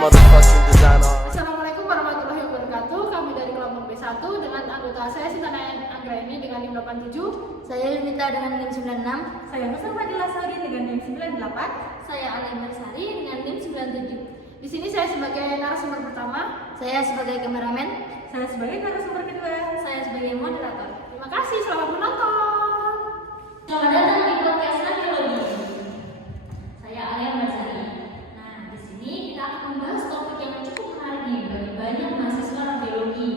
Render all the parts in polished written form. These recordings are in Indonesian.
motherfucking designer. Assalamualaikum warahmatullahi wabarakatuh. Kami dari kelompok B1 dengan anggota saya Sintana Anggraini dengan NIM 87. Saya Yunita dengan NIM 96. Saya Musa Fadila Saudi dengan NIM 98. Saya Alain Marsari dengan NIM 97. Di sini saya sebagai narasumber pertama. Saya sebagai kameramen. Saya sebagai narasumber kedua. Saya sebagai moderator. Terima kasih, selamat menonton. Selamat datang di podcast Radiologi. Saya Alain Marsari. Nah, di sini kita akan membahas topik yang cukup menarik nih bagi banyak mahasiswa radiologi.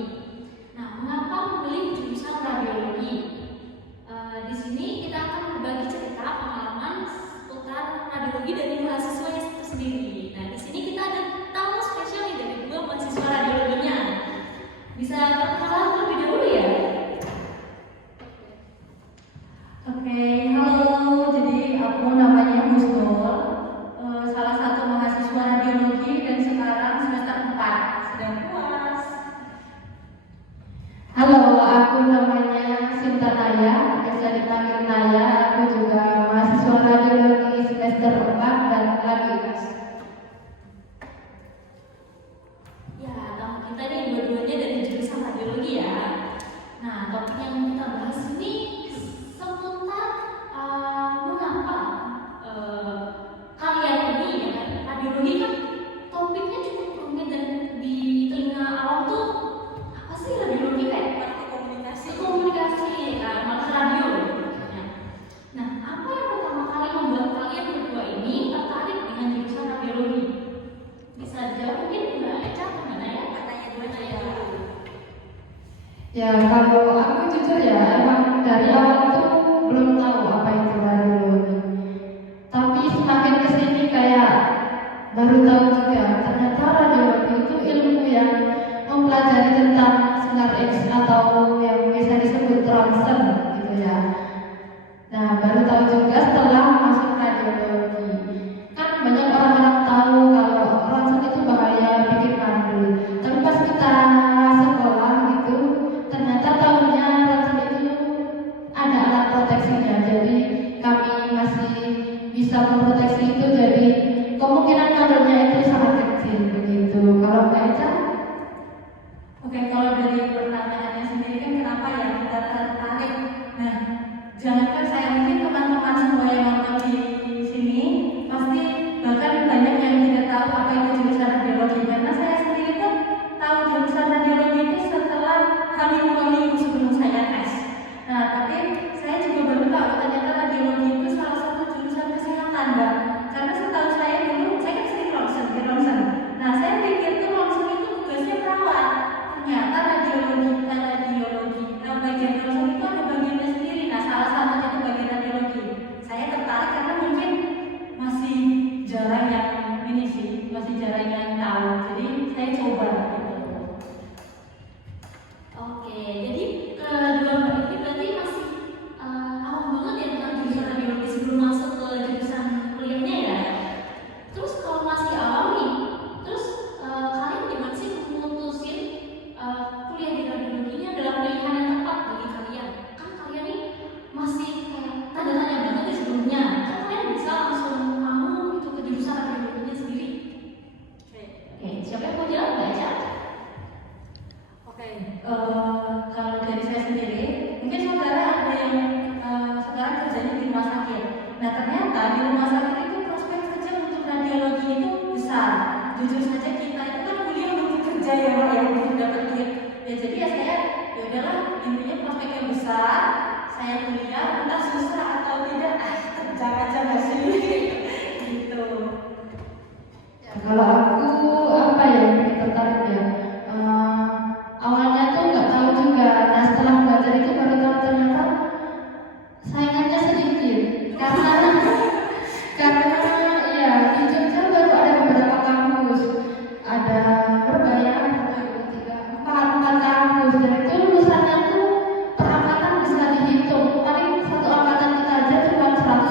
Nah, mengapa memilih jurusan radiologi? Di sini kita akan berbagi cerita pengalaman seputar radiologi dari mahasiswa itu sendiri. Nah, di sini kita ada tamu spesial nih dari dua mahasiswa radiologinya. Bisa perkenalan terlebih dahulu ya? Oke, halo. Jadi aku namanya Husnul, salah satu mahasiswa radiologi dan sekarang semester 4 sedang puas. Halo, aku namanya Sintanaya, biasa dipanggil Naya. Aku juga mahasiswa radiologi semester 4 dan lagi UAS. Ya, tamu kita nih dua-duanya dari jurusan radiologi ya. Nah, topik yang kita bahas ini seputar mengapa kalian ini ya kan, radiologi kan topiknya cukup rumit dan di telinga awam tuh apa sih radiologi kayak komunikasi malah radio ya. Nah, apa yang pertama kali membuat kalian berdua ini tertarik dengan jurusan radiologi? Bisa dijawab mungkin Mbak Eca atau Mbak Naya? Katanya dua Naya dulu. Ya, kalau aku jujur ya, emang dari awal tuh belum tahu apa itu radiologi. Tapi semakin kesini kayak baru tahu juga, ternyata radiologi itu ilmu yang mempelajari tentang sinar X atau yang bisa disebut ronsen gitu ya. Nah, baru tahu juga setelah masuk radiologi. Kan banyak orang-orang tahu kalau ronsen itu bahaya, bikin mandul. Tapi pas kita sekolah gitu, ternyata tahunya ronsen itu ada alat proteksinya. Jadi kami masih bisa memproteksi itu, jadi kemungkinan mandulnya itu sangat kecil begitu. Kalau Mbak Eca? Oke, kalau dari pertanyaannya sendiri kan kenapa ya kita tertarik? Nah, jangankan saya, mungkin teman-teman semua yang nonton di sini pasti bahkan banyak yang tidak tahu apa itu jurusan radiologi. Karena saya sendiri pun tahu jurusan radiologi itu setelah hampir 2 minggu sebelum saya tes. Nah, tapi saya juga baru tahu ternyata radiologi itu salah satu jurusan kesehatan, Mbak. Karena setahu saya dulu, saya kan sering ronsen. Nah, saya pikir tuh ronsen itu tugasnya perawat. Ternyata radiologi bagian ronsen itu ada bagiannya sendiri. Nah, salah satunya itu bagian radiologi. Saya tertarik karena mungkin masih jarang yang ini sih, masih jarang yang tahu. Jadi saya coba gitu. Oke, jadi kedua Mbak ini berarti masih awam banget ya tentang jurusan radiologi sebelum masuk ke jurusan kuliahnya ya. Terus kalau masih awam nih, terus kalian gimana sih memutusin kuliah di radiologinya adalah pilihan yang tepat bagi kalian? Kan kalian nih masih kayak tanda-tanya banget di sebelumnya. Kan kalian bisa langsung mau itu ke jurusan radiologinya sendiri. Oke, siapa yang mau jawab? Mbak Eca? Oke, kalau dari saya sendiri, mungkin saudara ada yang sekarang kerjanya di rumah sakit. Nah, ternyata di rumah sakit itu prospek kerja untuk radiologi itu besar. Jujur saja kita itu kan kuliah untuk kerja ya, Pak, ya, untuk dapat duit. Ya jadi ya saya, ya udahlah, intinya prospeknya besar. Saya kuliah, entah susah atau tidak, kerja aja nggak sih, gitu. Ya, kalau aku apa ya yang bikin tertarik ya, awalnya tuh nggak tahu juga. Nah, setelah belajar itu baru tahu ternyata saingannya sedikit karena ya di Jogja baru ada beberapa kampus, ada Berbayar, 1, 2, 3, 4 kampus, dan itu lulusannya tuh per angkatan bisa dihitung, paling satu angkatan kita aja cuma 100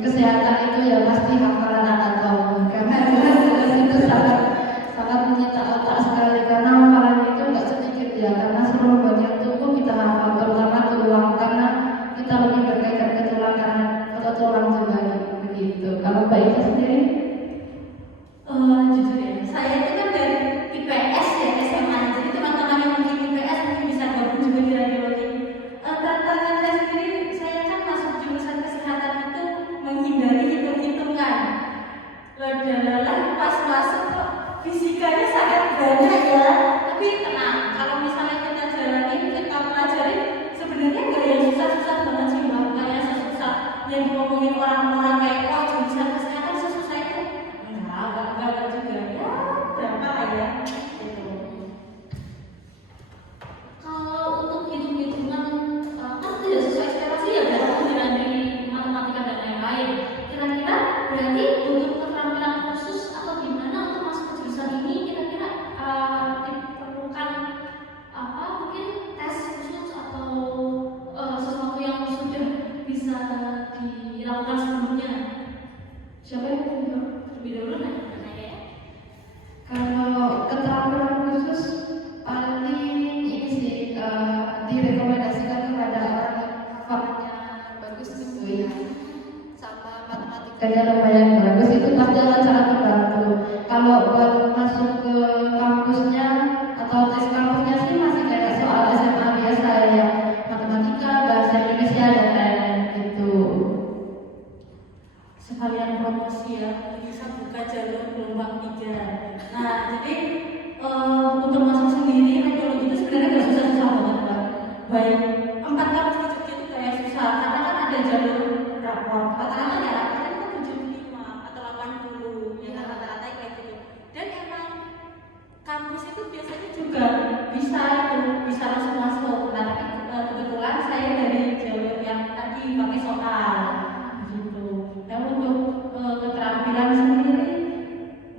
kesehatan itu ya pasti hafalan anatomi, karena jelas itu sangat sangat menyita otak sekali, karena hafalan itu nggak sedikit ya, karena seluruh bagian tubuh kita hafal, terutama tulang, karena kita lebih berkaitan ke tulang karena otot tulang juga begitu. Kalau Mbak Ita sendiri? Jujur ya, saya itu kan dari IPS ya SMA, jadi teman-teman yang mungkin IPS mungkin bisa gabung juga di radiologi. Tantangan saya sendiri, saya kan masuk jurusan kesehatan itu menghindari hitung-hitungan. Ladalalah pas masuk kok fisikanya sangat banyak ya, tapi tenang, kalau misalnya kita jalani, kita pelajari, sebenarnya nggak yang susah-susah banget sih Mbak, nggak yang susah yang ngomongin orang-orang kayak wah jurusan kesehatan susah itu. Enggak juga ya, berapa lah ya gitu. Kalau untuk hitung-hitungan kan tidak sesuai ekspektasi ya dari matematika dan lain-lain. Kira-kira berarti untuk keterampilan khusus atau gimana untuk masuk ke jurusan ini kira-kira diperlukan apa mungkin tes khusus atau sesuatu yang sudah bisa dilakukan sebelumnya? Siapa yang punya? Lebih dahulu nih. Kalau keterampilan khusus paling ini sih direkomendasikan kepada orang yang hafalannya bagus gitu ya, sama matematikanya lumayan bagus, itu pasti akan sangat membantu. Kalau buat masuk ke kampusnya atau tes kampusnya sih masih kayak soal SMA biasa ya, matematika, bahasa Indonesia dan lain-lain gitu. Sekalian promosi ya, bisa buka jalur gelombang 3. Nah, jadi untuk masuk sendiri radiologi itu sebenarnya nggak susah-susah banget Mbak. Baik 4 kampus di Jogja itu kayak susah, karena kan ada jalur rapor. Rata-rata ya rapornya itu 75 atau 80, ya kan rata-rata kayak gitu. Dan emang kampus itu biasanya juga bisa langsung masuk. Nah, tapi kebetulan saya dari jalur yang tadi pakai soal gitu. Nah, untuk keterampilan sendiri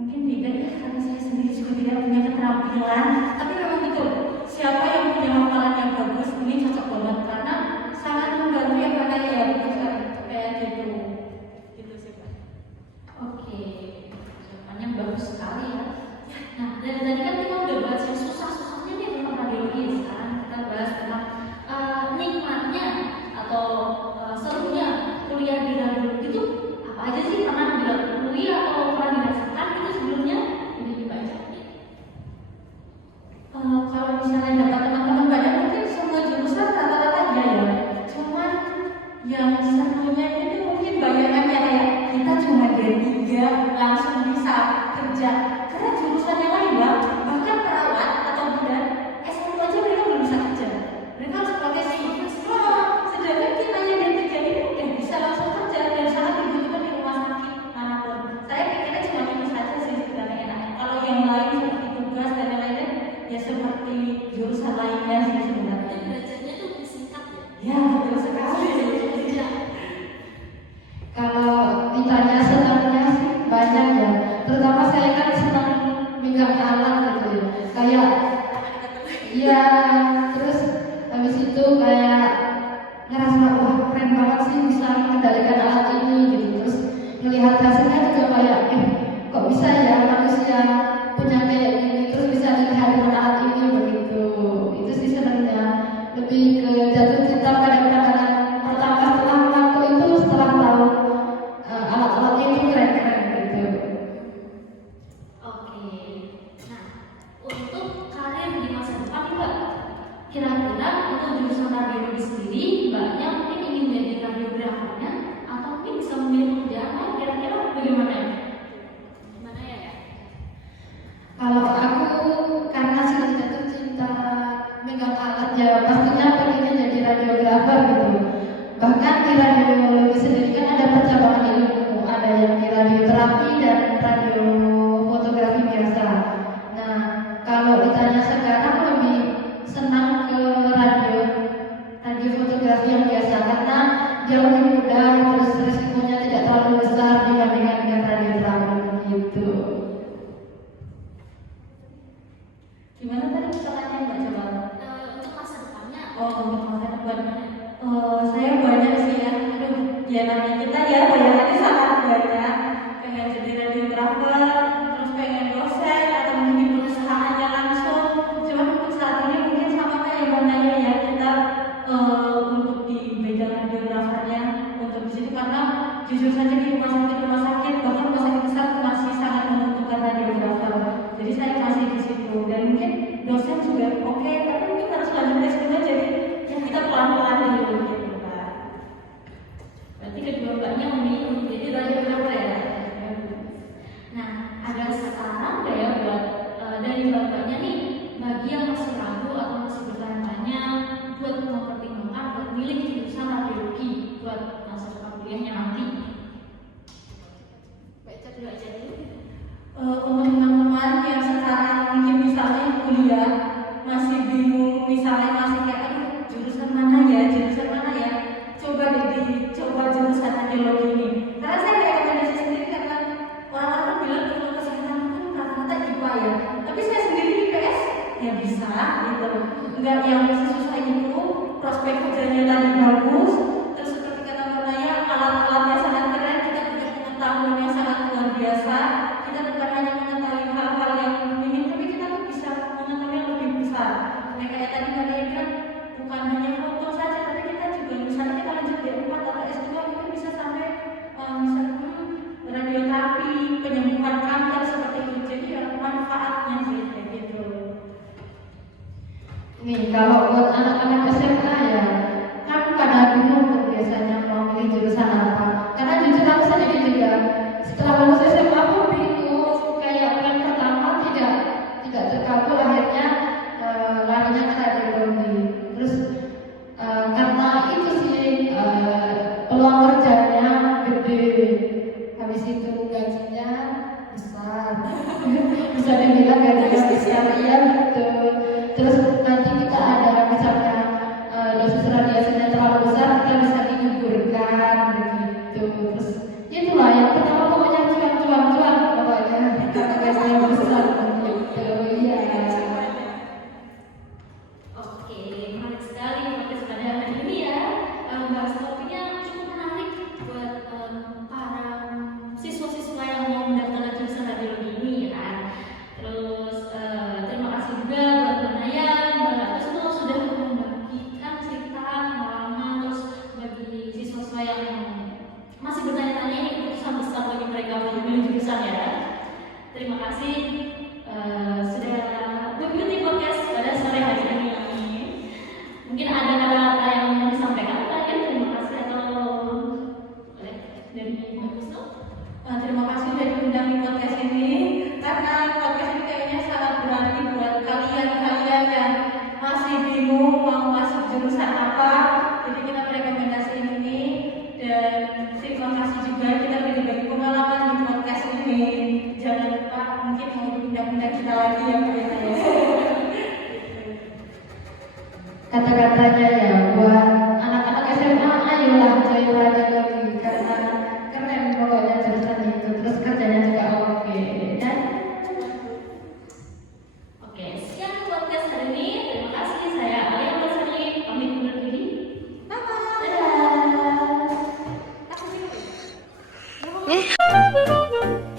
mungkin beda ya, karena saya sendiri juga tidak punya keterampilan, tapi memang betul siapa yang punya hafalan yang bagus ini cocok banget, karena sangat membantu yang mana ya betul kayak gitu sih Pak. Oke, jawabannya bagus sekali ya. Nah, dari tadi kan kita udah bahas yang susah-susahnya nih tentang radiologi. Sekarang kita bahas tentang nikmatnya atau serunya kuliah di radiologi itu apa aja sih? Pernah dilalui atau pernah dirasakan gitu sebelumnya? Ini dibaca. Kalau misalnya dapat teman-teman banyak mungkin semua jurusan rata-rata dia ya, cuman yang serunya itu mungkin banyak yang kayak kita cuma dari 3 langsung bisa kerja, karena jurusan yang lain Mbak, bahkan perawat atau bidan S1 aja mereka belum bisa kerja, mereka harus pakai CV. Sedangkan kita yang dari 3 ini udah bisa langsung kerja dan sangat dibutuhkan di rumah sakit manapun. Saya pikirnya cuma itu saja sih sebenarnya enaknya. Kalau yang lain seperti tugas dan lain-lain ya seperti jurusan lainnya sih sebenarnya. Belajarnya tuh lebih singkat ya? Ya betul sekali. Kalau ditanya senangnya sih banyak ya, terutama saya kan senang megang alat gitu ya, kayak iya, terus habis itu kayak ngerasa wah keren banget sih bisa mengendalikan alat ini gitu, terus melihat hasilnya juga kayak kok bisa ya manusia punya kayak gini, terus bisa dilihat dengan alat ini begitu. Itu sih senangnya, lebih ke jatuh cinta pada penanganan pertama setelah waktu itu, setelah tahu alat-alatnya itu keren-keren gitu. Oke. Nah, untuk karir di masa depan nih Mbak, kira-kira untuk jurusan radiologi sendiri, Mbaknya mungkin ingin jadi radiografernya atau mungkin bisa memilih pekerjaan lain, kira-kira bagaimana ya? Gimana ya? Kalau aku karena sudah jatuh cinta megang alat ya pastinya pengennya jadi radiografer gitu. Bahkan di radiologi sendiri kan ada percabangan ilmu, ada yang di radioterapi dan radiofotografi biasa. Nah, kalau ditanya sekarang lebih senang ke radiofotografi yang biasa karena jauh lebih mudah, terus resikonya tidak terlalu besar dibandingkan dengan radioterapi gitu. Gimana tadi pertanyaannya Mbak coba? Untuk masa depannya. Untuk masa depan, saya banyak sih ya. Aduh, ya namanya kita ya misalnya di rumah sakit, bahkan rumah sakit besar masih sangat membutuhkan radiografer. Jadi saya masih di situ dan mungkin dosen juga oke, tapi mungkin harus lanjut S2 jadi ya kita pelan-pelan dulu gitu Pak. Berarti kedua mbaknya memilih untuk jadi radiografer ya. Nah, ada saran nggak ya buat dari mbak-mbaknya nih, bagi yang masih ragu atau masih bertanya-tanya buat mempertimbangkan buat milih jurusan radiologi buat masa depan kuliahnya nanti? Baca dulu aja dulu. Untuk teman-teman yang sekarang mungkin misalnya kuliah masih bingung, misalnya masih kayak aduh jurusan mana ya, coba deh dicoba jurusan radiologi ini. Karena saya rekomendasi sendiri karena orang-orang bilang kalau kesehatan kan rata-rata IPA ya, tapi saya sendiri IPS ya bisa gitu, nggak yang sesusah itu, prospek kerjanya tadi bagus, terus seperti kata Mbak Naya, alat-alatnya sangat keren, kita punya pengetahuan yang sangat luar biasa. Kita bukan hanya mengetahui hal-hal yang minim, tapi kita tuh bisa mengetahui yang lebih besar. Nah, kayak tadi Mbak Naya bilang, bukan hanya foto saja, tapi kita juga misalnya kita lanjut D4 atau S2 itu bisa sampai misalnya radioterapi, penyembuhan kanker seperti itu. Jadi ya manfaatnya sih kayak gitu. Nih, kalau buat anak-anak SMA ya, kan pada bingung tuh biasanya mau pilih jurusan apa. Karena jujur aku sendiri juga setelah lulus SMA aku bingung, kayak bulan pertama tidak terkabul, akhirnya larinya ke radiologi. Terus karena itu sih peluang kerjanya gede, habis itu gajinya besar, bisa dibilang gajinya besar, iya betul. Terus nanti kita ada misalnya dosis radiasinya terlalu besar, kita bisa diliburkan begitu. Terus itulah yang pertama pokoknya cuan pokoknya karena gajinya besar begitu. Iya. Oke, menarik sekali podcast pada hari ini ya. Bahas topiknya cukup menarik buat para siswa-siswa yang mau mendaftarkan jurusan radiologi ini ya. Terus terima kasih juga buat Mbak Naya, Mbak Kusno sudah membagikan cerita pengalaman, terus bagi siswa-siswa yang masih bertanya-tanya ini keputusan besar bagi mereka untuk memilih jurusan ya. Terima kasih sudah mengikuti podcast pada sore hari ini. Mungkin ada kata-kata yang mau disampaikan terakhir. Terima kasih atau boleh dari Mbak Kusno? Terima kasih sudah diundang di podcast ini, karena podcast ini kayaknya sangat berarti buat kalian yang masih bingung mau masuk jurusan apa. Jadi kita merekomendasikan ini, dan terima kasih juga kita berbagi pengalaman di podcast ini. Jangan lupa mungkin mau diundang-undang kita lagi ya Pak ya. Kata-katanya ya buat anak-anak SMA, ayolah join radiologi karena keren pokoknya jurusan itu, terus kerjanya juga oke. Dan Oke, sekian podcast hari ini. Terima kasih. Saya Alia Marsani, pamit undur diri. Dadah.